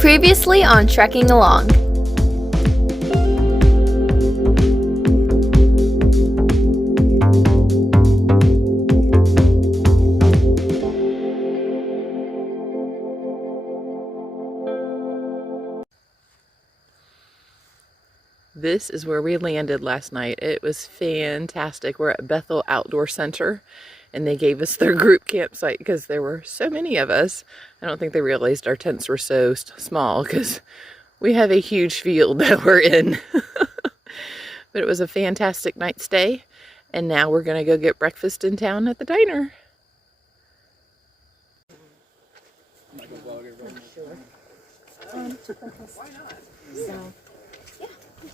Previously on Trekking Along. This is where we landed last night. It was fantastic. We're at Bethel Outdoor Center, and they gave us their group campsite because there were so many of us. I don't think they realized our tents were so small because we have a huge field that we're in. But it was a fantastic night stay, and now we're gonna go get breakfast in town at the diner. Why not? So, yeah,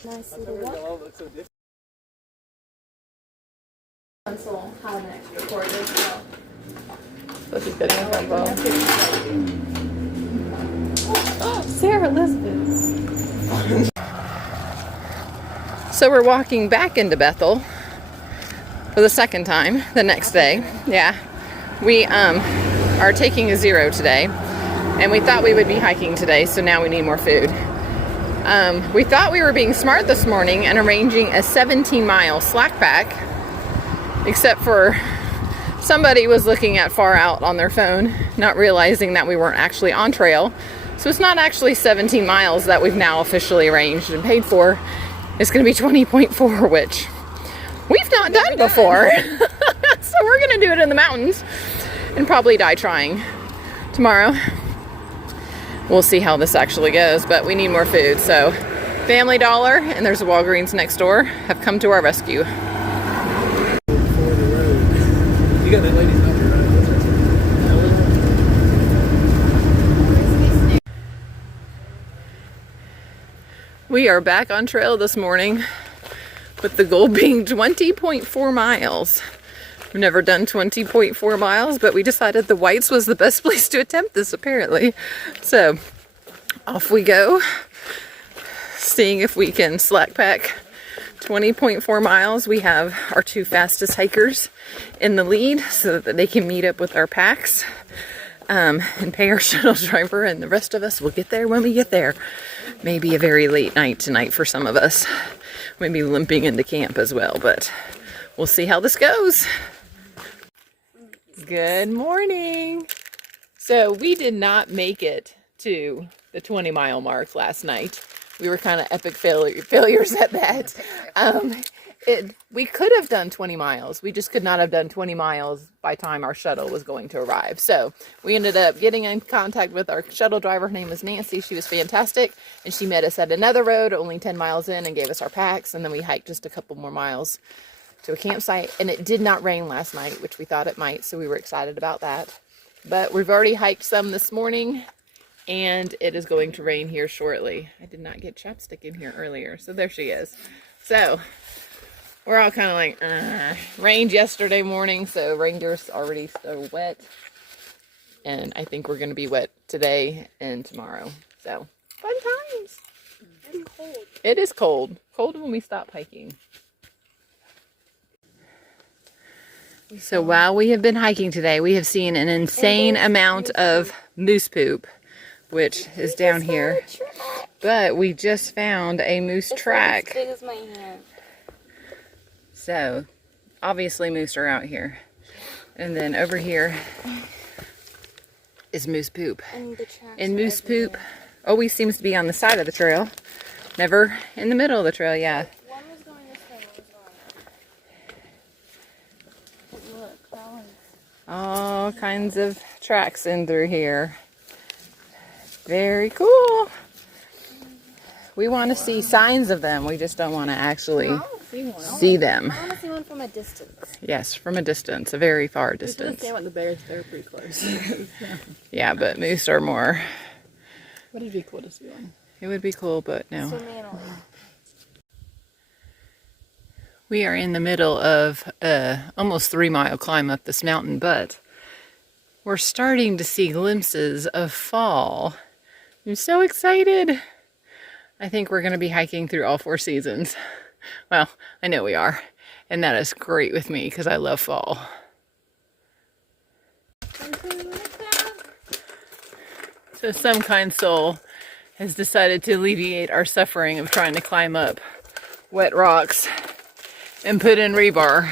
nice little walk. Console had an extra cord as well. So she's getting a phone. Oh, Sarah Elizabeth. So we're walking back into Bethel for the second time the next day. Yeah, we are taking a 0 today, and we thought we would be hiking today, so now we need more food. We thought we were being smart this morning and arranging a 17-mile slack pack, except for somebody was looking at far out on their phone, not realizing that we weren't actually on trail. So it's not actually 17 miles that we've now officially arranged and paid for. It's going to be 20.4, which we've not done before. So we're going to do it in the mountains and probably die trying tomorrow. We'll see how this actually goes, but we need more food. So Family Dollar, and there's a Walgreens next door, have come to our rescue. You got that lady's number, right? We are back on trail this morning with the goal being 20.4 miles. We've never done 20.4 miles, but we decided the Whites was the best place to attempt this, apparently. So off we go, seeing if we can slack pack 20.4 miles. We have our 2 fastest hikers in the lead so that they can meet up with our packs and pay our shuttle driver, and the rest of us will get there when we get there. Maybe a very late night tonight for some of us. Maybe limping into camp as well, but we'll see how this goes. Good morning. So we did not make it to the 20-mile mark last night. We were kind of epic failures at that. We could have done 20 miles. We just could not have done 20 miles by the time our shuttle was going to arrive. So we ended up getting in contact with our shuttle driver. Her name was Nancy. She was fantastic. And she met us at another road, only 10 miles in, and gave us our packs. And then we hiked just a couple more miles to a campsite. And it did not rain last night, which we thought it might. So we were excited about that. But we've already hiked some this morning, and it is going to rain here shortly. I did not get chapstick in here earlier, so there she is. So we're all kind of like, rained yesterday morning, so reindeer's already so wet. And I think we're going to be wet today and tomorrow. So fun times. It's cold. It is cold. Cold when we stop hiking. So while we have been hiking today, we have seen an insane amount of moose poop, which is down here. But we just found a moose track. As big as my hand. So obviously moose are out here. And then over here is moose poop. And moose poop always seems to be on the side of the trail. Never in the middle of the trail, yeah. One was going this way, one was going. Look, that one's... All kinds of tracks in through here. Very cool. We want to see signs of them. We just don't want to actually see them. I want to see one from a distance. Yes, from a distance, a very far distance. With the bears, they're pretty close. Yeah, but moose are more. But it'd be cool to see one. It would be cool, but no. So manly. We are in the middle of a almost 3-mile climb up this mountain, but we're starting to see glimpses of fall. I'm so excited. I think we're going to be hiking through all 4 seasons. Well, I know we are. And that is great with me because I love fall. So some kind soul has decided to alleviate our suffering of trying to climb up wet rocks and put in rebar.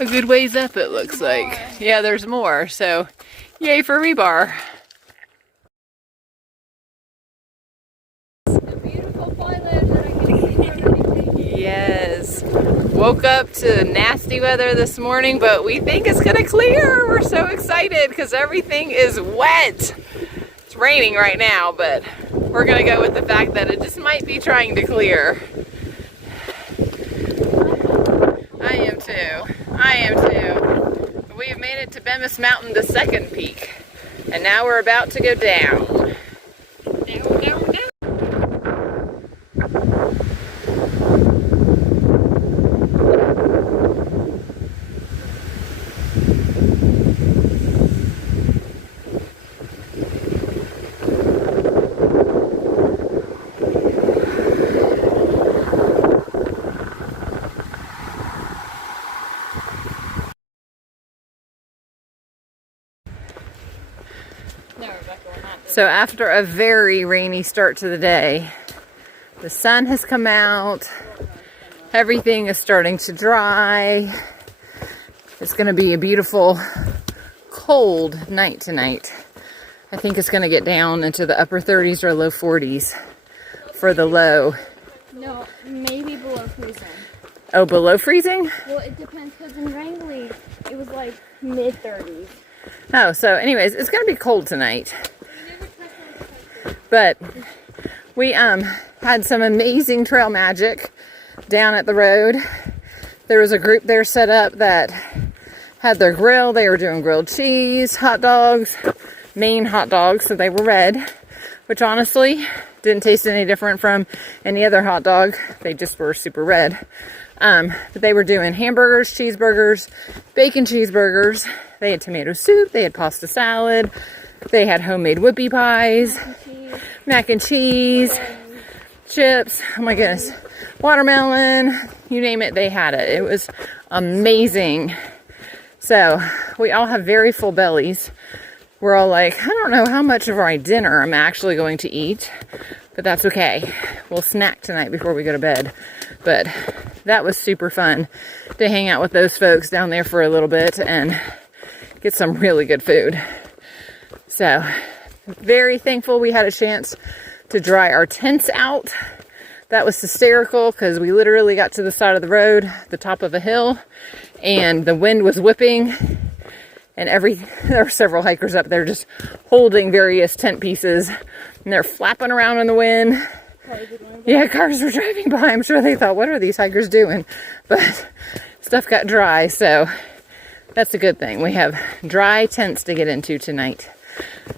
A good ways up, it looks like. Yeah, there's more, so yay for rebar. Yes. Woke up to nasty weather this morning, but we think it's gonna clear. We're so excited because everything is wet. It's raining right now, but we're gonna go with the fact that it just might be trying to clear. I am too. I am too. We've made it to Bemis Mountain, the second peak, and now we're about to go down. Down. So after a very rainy start to the day, the sun has come out, everything is starting to dry. It's going to be a beautiful, cold night tonight. I think it's going to get down into the upper 30s or low 40s for the low. No, maybe below freezing. Oh, below freezing? Well, it depends, because in Wrangley, it was like mid-30s. Oh, so anyways, it's going to be cold tonight. But we had some amazing trail magic down at the road. There was a group there set up that had their grill. They were doing grilled cheese, hot dogs, Maine hot dogs, so they were red, which honestly didn't taste any different from any other hot dog. They just were super red. But they were doing hamburgers, cheeseburgers, bacon cheeseburgers. They had tomato soup. They had pasta salad. They had homemade whoopie pies, mac and cheese, chips. Oh my goodness. Watermelon, you name it, they had it. It was amazing. So we all have very full bellies. We're all like, I don't know how much of our dinner I'm actually going to eat, but that's okay. We'll snack tonight before we go to bed. But that was super fun to hang out with those folks down there for a little bit and get some really good food. So very thankful we had a chance to dry our tents out. That was hysterical because we literally got to the side of the road, the top of a hill, and the wind was whipping. And there were several hikers up there just holding various tent pieces, and they're flapping around in the wind. Yeah, cars were driving by. I'm sure they thought, what are these hikers doing? But stuff got dry, so that's a good thing. We have dry tents to get into tonight.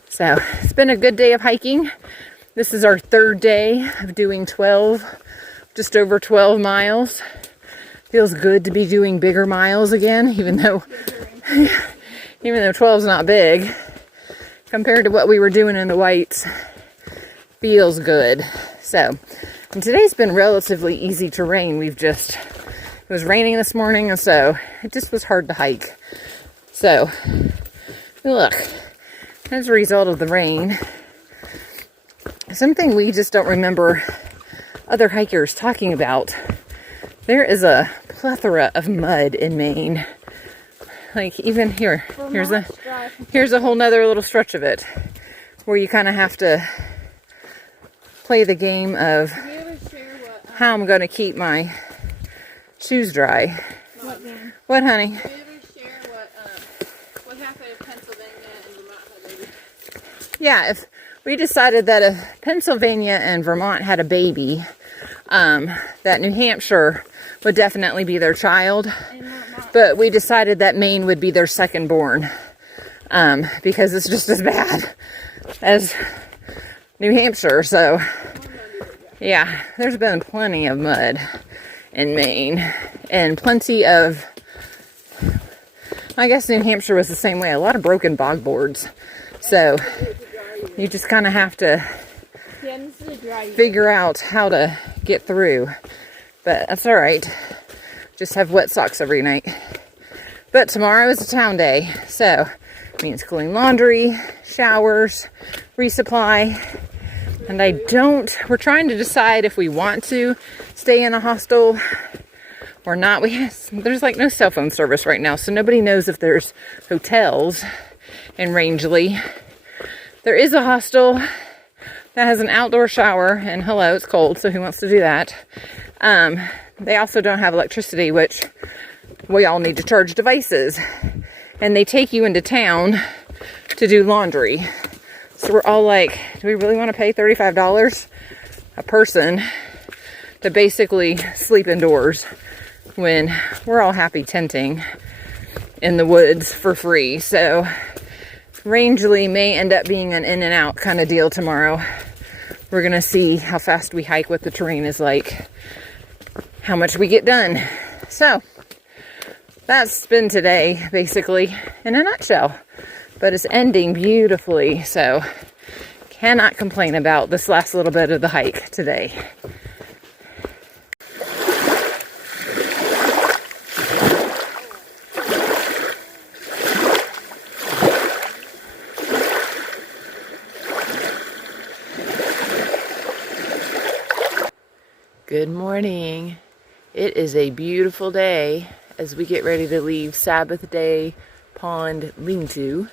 So it's been a good day of hiking. This is our third day of doing just over 12 miles. Feels good to be doing bigger miles again, even though 12 is not big compared to what we were doing in the whites. Feels good. So, and today's been relatively easy terrain. It was raining this morning, and so it just was hard to hike. So, look, as a result of the rain, something we just don't remember other hikers talking about. There is a plethora of mud in Maine. Like even here, here's a whole nother little stretch of it where you kind of have to play the game of how I'm going to keep my shoes dry. What, honey? Did you ever share what happened in Pennsylvania and Vermont had babies? Yeah, if we decided that if Pennsylvania and Vermont had a baby, that New Hampshire would definitely be their child. But we decided that Maine would be their second born, because it's just as bad as New Hampshire. So yeah, there's been plenty of mud in Maine and plenty of, I guess New Hampshire was the same way, a lot of broken bog boards. So you just kind of have to figure out how to get through, but that's all right. Just have wet socks every night. But tomorrow is a town day, so it means clean laundry, showers, resupply, And we're trying to decide if we want to stay in a hostel or not. There's like no cell phone service right now, so nobody knows if there's hotels in Rangeley. There is a hostel that has an outdoor shower, and hello, it's cold, so who wants to do that? They also don't have electricity, which we all need to charge devices. And they take you into town to do laundry. So we're all like, do we really want to pay $35 a person to basically sleep indoors when we're all happy tenting in the woods for free? So Rangeley may end up being an in and out kind of deal tomorrow. We're going to see how fast we hike, what the terrain is like, how much we get done. So that's been today, basically, in a nutshell. But it's ending beautifully, so cannot complain about this last little bit of the hike today. Good morning. It is a beautiful day as we get ready to leave Sabbath Day Pond Lean-To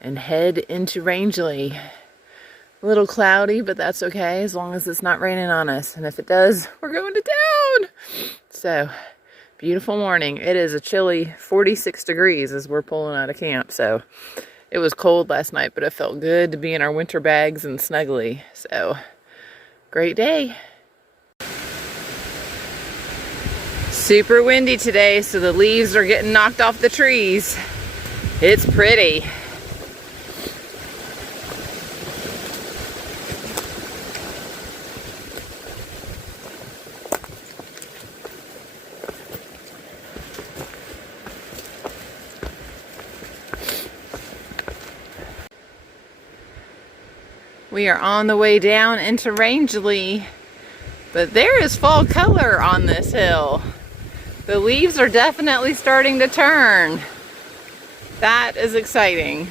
and head into Rangeley. A little cloudy, but that's okay as long as it's not raining on us. And if it does, we're going to town. So, beautiful morning. It is a chilly 46 degrees as we're pulling out of camp. So, it was cold last night, but it felt good to be in our winter bags and snuggly. So, great day. Super windy today, so the leaves are getting knocked off the trees. It's pretty. We are on the way down into Rangeley, but there is fall color on this hill. The leaves are definitely starting to turn. That is exciting.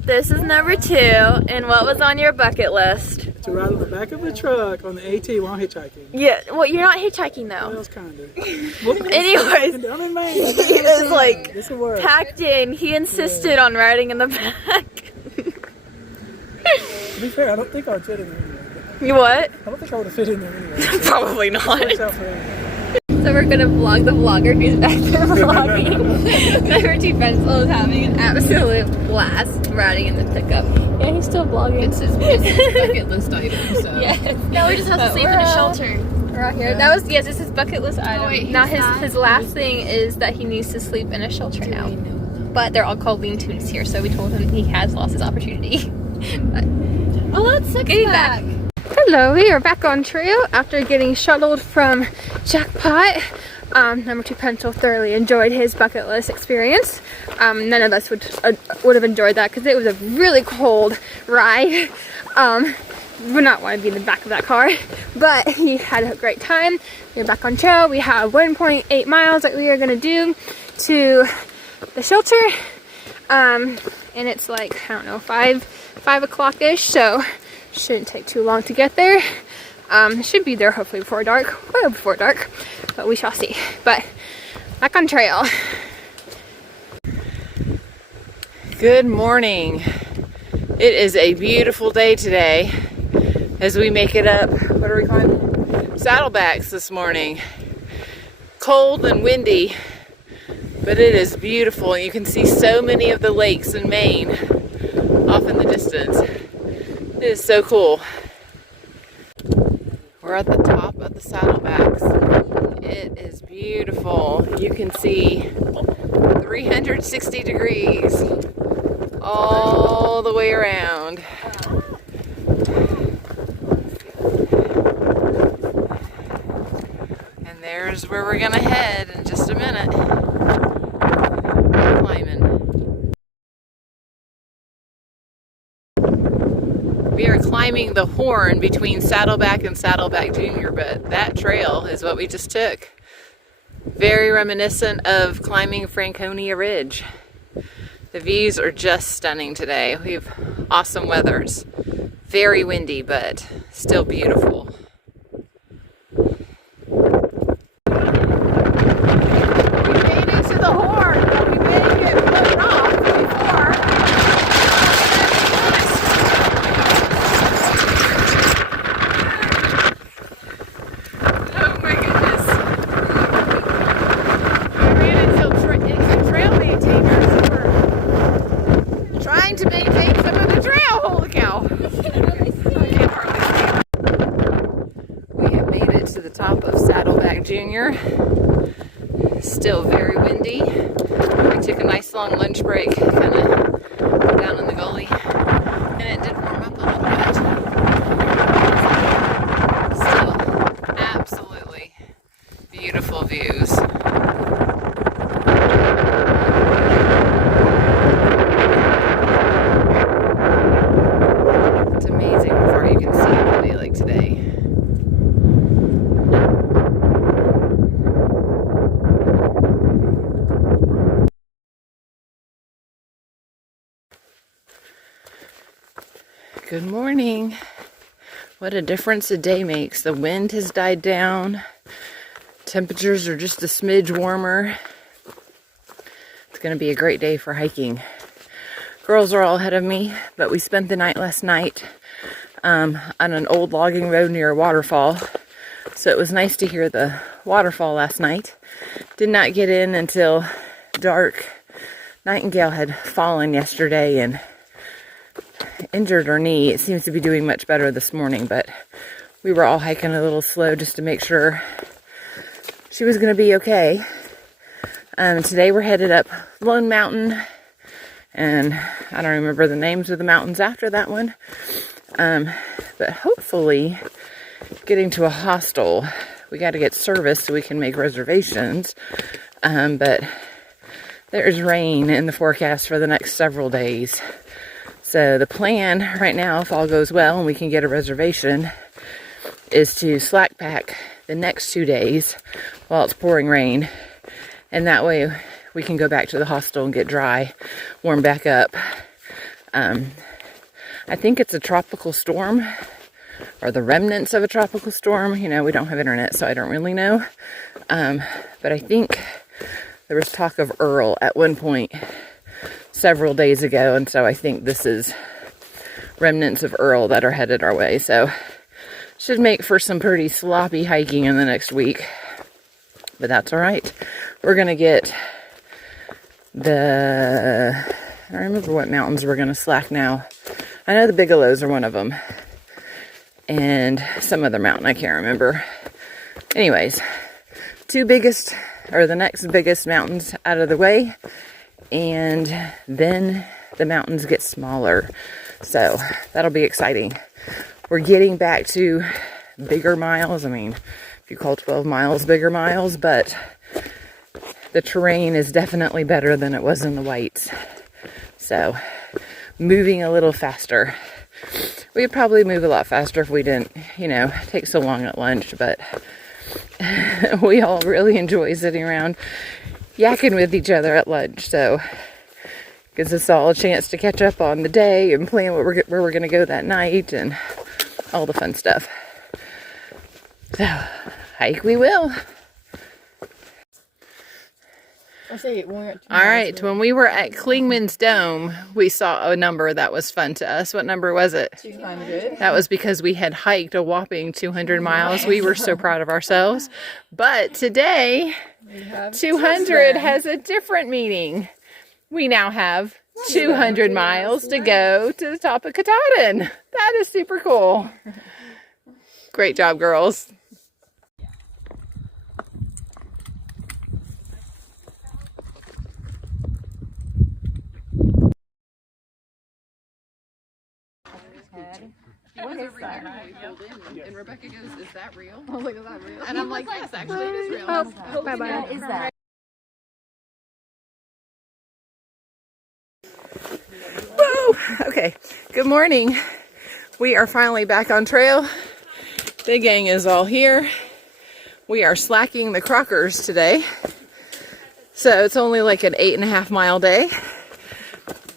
This is number 2, and what was on your bucket list? To ride on the back of the truck on the AT while hitchhiking. Yeah, well, you're not hitchhiking though. Well, it's kind of. Anyways, I'm in Maine. he is like This will work. packed in. He insisted on riding in the back. To be fair, I don't think I'd fit in there anyway. You what? I don't think I would have fit in there anyway. Probably not. Works out for him. So we're gonna vlog the vlogger who's back there vlogging. Number 2 pencil is having an absolute blast riding in the pickup. Yeah, he's still vlogging. It's his bucket list item, so. Yes. Now we just have to sleep in a shelter. We're out here. That was, yes, it's his bucket list item. wait, now who's that? his last thing is that he needs to sleep in a shelter now. But they're all called lean-tos here, so we told him he has lost his opportunity. But, Oh, that's sick. getting back. Hello, we are back on trail after getting shuttled from Jackpot. Number 2 pencil thoroughly enjoyed his bucket list experience. None of us would have enjoyed that because it was a really cold ride. Would not want to be in the back of that car, but he had a great time. We're back on trail. We have 1.8 miles that we are going to do to the shelter, and it's like, I don't know, 5 o'clock ish, so shouldn't take too long to get there. Should be there hopefully before dark, well before dark, but we shall see. But back on trail. Good morning. It is a beautiful day today as we make it up. What are we climbing? Saddlebacks this morning. Cold and windy, but it is beautiful. You can see so many of the lakes in Maine off in the distance. It is so cool. We're at the top of the Saddlebacks. It is beautiful. You can see 360 degrees all the way around. And there's where we're gonna head in just a minute. Climbing. We are climbing the horn between Saddleback and Saddleback Junior, but that trail is what we just took. Very reminiscent of climbing Franconia Ridge. The views are just stunning today. We have awesome weathers. Very windy, but still beautiful. To maintain some of the trail. Holy cow. We have made it to the top of Saddleback Jr. Still very windy. We took a nice long lunch break, kind of down in the gully, and it did warm up a little bit. Still absolutely beautiful views. Good morning. What a difference a day makes. The wind has died down. Temperatures are just a smidge warmer. It's going to be a great day for hiking. Girls are all ahead of me, but we spent the night last night on an old logging road near a waterfall. So it was nice to hear the waterfall last night. Did not get in until dark. Nightingale had fallen yesterday and injured her knee. It seems to be doing much better this morning, but we were all hiking a little slow just to make sure she was going to be okay. Today we're headed up Lone Mountain, and I don't remember the names of the mountains after that one, but hopefully getting to a hostel. We got to get service so we can make reservations, but there's rain in the forecast for the next several days. So the plan right now, if all goes well and we can get a reservation, is to slack pack the next 2 days while it's pouring rain. And that way we can go back to the hostel and get dry, warm back up. I think it's a tropical storm, or the remnants of a tropical storm. You know, we don't have internet, so I don't really know. But I think there was talk of Earl at one point several days ago, and so I think this is remnants of Earl that are headed our way. So should make for some pretty sloppy hiking in the next week, but that's all right. We're gonna get I don't remember what mountains we're gonna slack now. I know the Bigelows are one of them, and some other mountain I can't remember. Anyways, the next biggest mountains out of the way, and then the mountains get smaller. So that'll be exciting. We're getting back to bigger miles. I mean, if you call 12 miles bigger miles, but the terrain is definitely better than it was in the Whites. So moving a little faster. We'd probably move a lot faster if we didn't, take so long at lunch, but we all really enjoy sitting around yakking with each other at lunch, so gives us all a chance to catch up on the day and plan where we're going to go that night and all the fun stuff. So, hike we will. All right, when we were at Klingman's Dome, we saw a number that was fun to us. What number was it? 200. That was because we had hiked a whopping 200 miles. We were so proud of ourselves. But today, 200 has a different meaning. We now have 200 miles to go to the top of Katahdin. That is super cool. Great job, girls. What is that? And Rebecca goes, "Is that real?" I was like, "Is that real?" And I'm like, "Yes, actually, it is real." Oh, bye-bye. What is that? Woo! Okay, good morning. We are finally back on trail. The gang is all here. We are slacking the Crockers today. So it's only like an 8.5 mile day.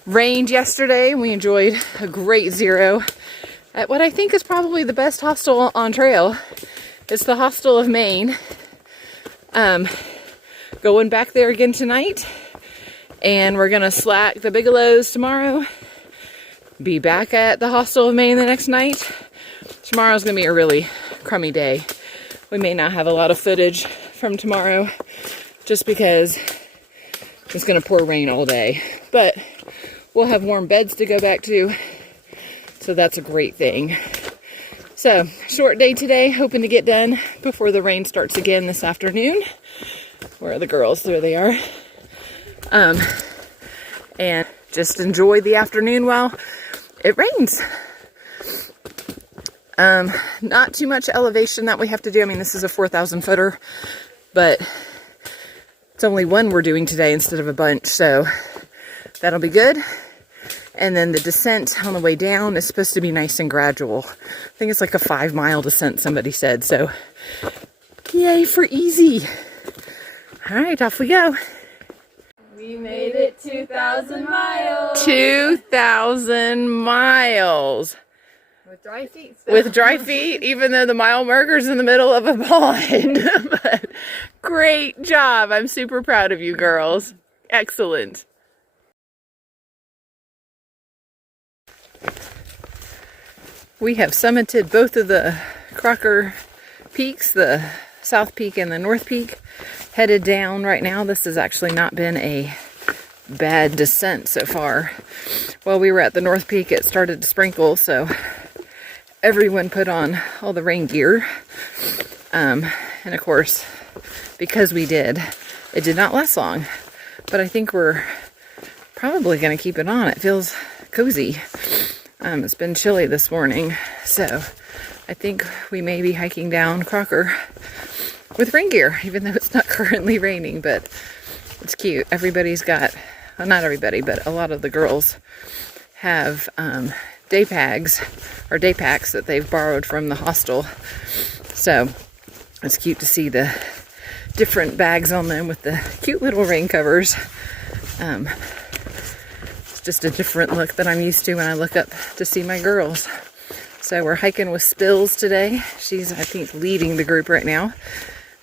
Rained yesterday. We enjoyed a great zero at what I think is probably the best hostel on trail. It's the Hostel of Maine. Going back there again tonight. And we're gonna slack the Bigelows tomorrow. Be back at the Hostel of Maine the next night. Tomorrow's gonna be a really crummy day. We may not have a lot of footage from tomorrow just because it's gonna pour rain all day. But we'll have warm beds to go back to. So that's a great thing. So, short day today, hoping to get done before the rain starts again this afternoon. Where are the girls? There they are. And just enjoy the afternoon while it rains. Not too much elevation that we have to do. I mean, this is a 4,000 footer, but it's only one we're doing today instead of a bunch, so that'll be good. And then the descent on the way down is supposed to be nice and gradual. I think it's like a 5-mile descent, somebody said, so yay for easy. All right, off we go. We made it 2,000 miles. 2,000 miles. With dry feet. Still. With dry feet, even though the mile marker's in the middle of a pond. But great job. I'm super proud of you girls. Excellent. We have summited both of the Crocker peaks, the South Peak and the North Peak. Headed down right now. This has actually not been a bad descent so far. While we were at the North Peak, it started to sprinkle, so everyone put on all the rain gear. And of course, because we did, it did not last long. But I think we're probably going to keep it on. It feels cozy. It's been chilly this morning, so I think we may be hiking down Crocker with rain gear, even though it's not currently raining, but it's cute. Everybody's got, well, not everybody, but a lot of the girls have day packs that they've borrowed from the hostel. So it's cute to see the different bags on them with the cute little rain covers. It's just a different look that I'm used to when I look up to see my girls. So we're hiking with Spills today. She's, I think, leading the group right now.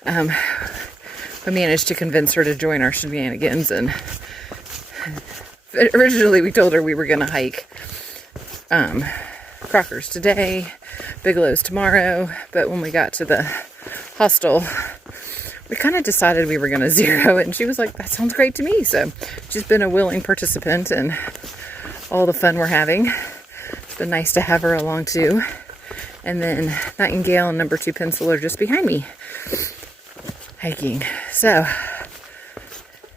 We managed to convince her to join our shenanigans, and originally we told her we were going to hike Crockers today, Bigelows tomorrow, but when we got to the hostel, we kind of decided we were going to zero it, and she was like, that sounds great to me. So she's been a willing participant in all the fun we're having. It's been nice to have her along too. And then Nightingale and number 2 Pencil are just behind me hiking. So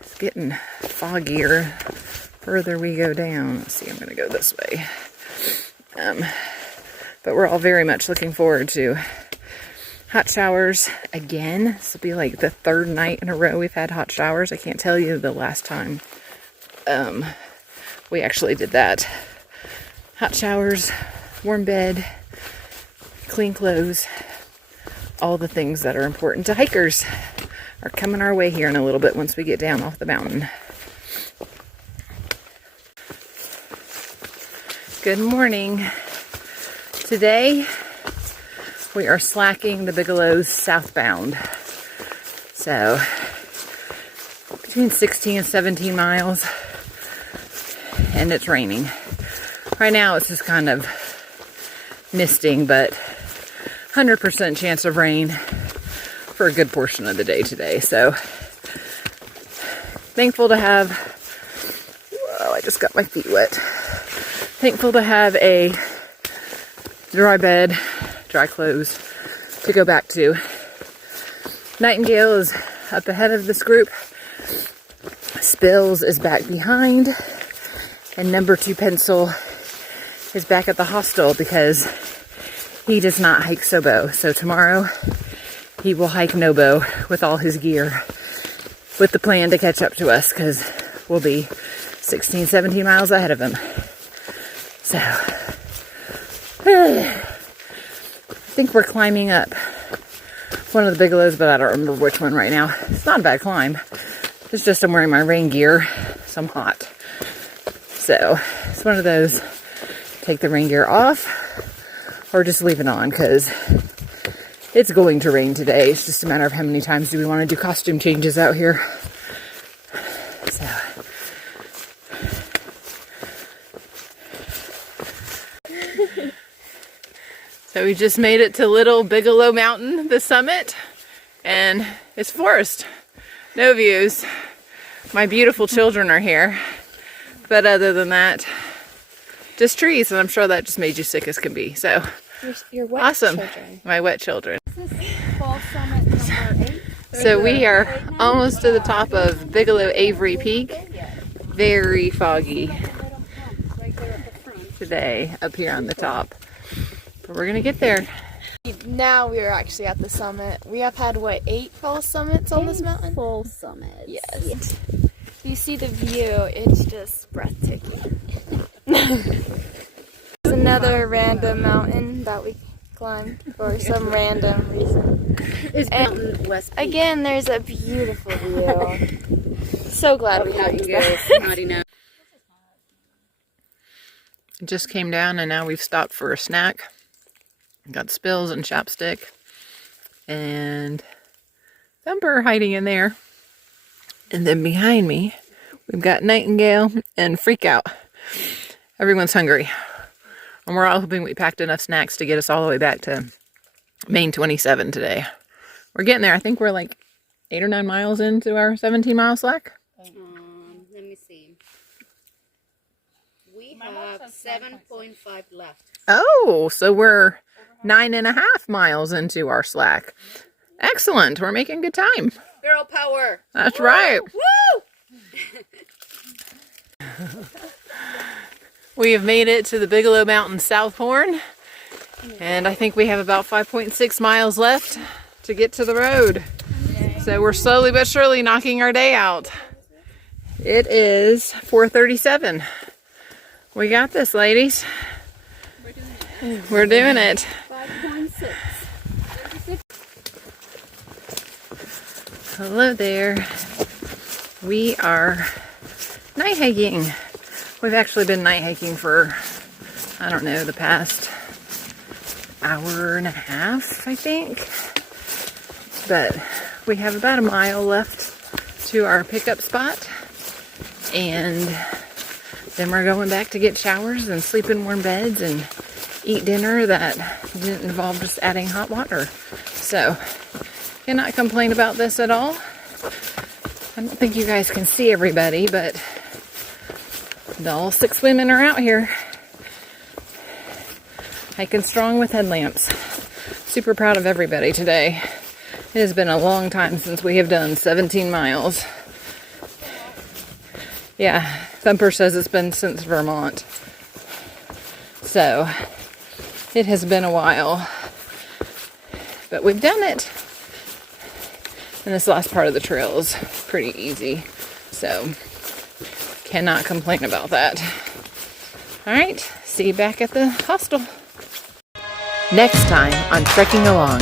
it's getting foggier further we go down. Let's see, I'm going to go this way. But we're all very much looking forward to hot showers again. This will be like the 3rd night in a row we've had hot showers. I can't tell you the last time we actually did that. Hot showers, warm bed, clean clothes, all the things that are important to hikers are coming our way here in a little bit once we get down off the mountain. Good morning. Today we are slacking the Bigelows southbound. So between 16 and 17 miles, and it's raining. Right now it's just kind of misting, but 100% chance of rain for a good portion of the day today. So thankful to have, whoa, I just got my feet wet. Thankful to have a dry bed, dry clothes to go back to. Nightingale is up ahead of this group. Spills is back behind. And number 2 Pencil is back at the hostel because he does not hike Sobo. So tomorrow he will hike Nobo with all his gear with the plan to catch up to us because we'll be 16, 17 miles ahead of him. So I think we're climbing up one of the Bigelows, but I don't remember which one right now. It's not a bad climb. It's just I'm wearing my rain gear, so I'm hot. So it's one of those, take the rain gear off or just leave it on, because it's going to rain today. It's just a matter of how many times do we want to do costume changes out here. So we just made it to Little Bigelow Mountain, the summit, and it's forest. No views. My beautiful children are here. But other than that, just trees, and I'm sure that just made you sick as can be. So, Your wet awesome. children. My wet children. This is fall summit number 8. So we are almost to the top of Bigelow Avery Peak. Very foggy today up here on the top. But we're gonna get there. Now we are actually at the summit. We have had, what, 8 fall summits on this mountain? Full summits. Yes. You see the view, it's just breathtaking. There's another random mountain that we climbed for some random reason. It's Mountain West Peak. Again, there's a beautiful view. So glad we have you guys. It just came down and now we've stopped for a snack. Got Spills and Chapstick and Thumper hiding in there. And then behind me, we've got Nightingale and Freakout. Everyone's hungry. And we're all hoping we packed enough snacks to get us all the way back to Main 27 today. We're getting there. I think we're like 8 or 9 miles into our 17-mile slack. Let me see. We have 7.5 left. Oh, so we're 9.5 miles into our slack. Excellent. We're making good time. Girl power. That's right. Woo! We have made it to the Bigelow Mountain South Horn, and I think we have about 5.6 miles left to get to the road. So we're slowly but surely knocking our day out. It is 4:37. We got this, ladies. We're doing it. 5.6. Hello there. We are night hiking. We've actually been night hiking for, I don't know, the past hour and a half, I think. But we have about a mile left to our pickup spot. And then we're going back to get showers and sleep in warm beds and eat dinner that didn't involve just adding hot water. So, cannot complain about this at all. I don't think you guys can see everybody, but all 6 women are out here hiking strong with headlamps. Super proud of everybody today. It has been a long time since we have done 17 miles. Yeah, Thumper says it's been since Vermont. So, it has been a while. But we've done it. And this last part of the trail is pretty easy. So, cannot complain about that. Alright, see you back at the hostel. Next time on Trekking Along.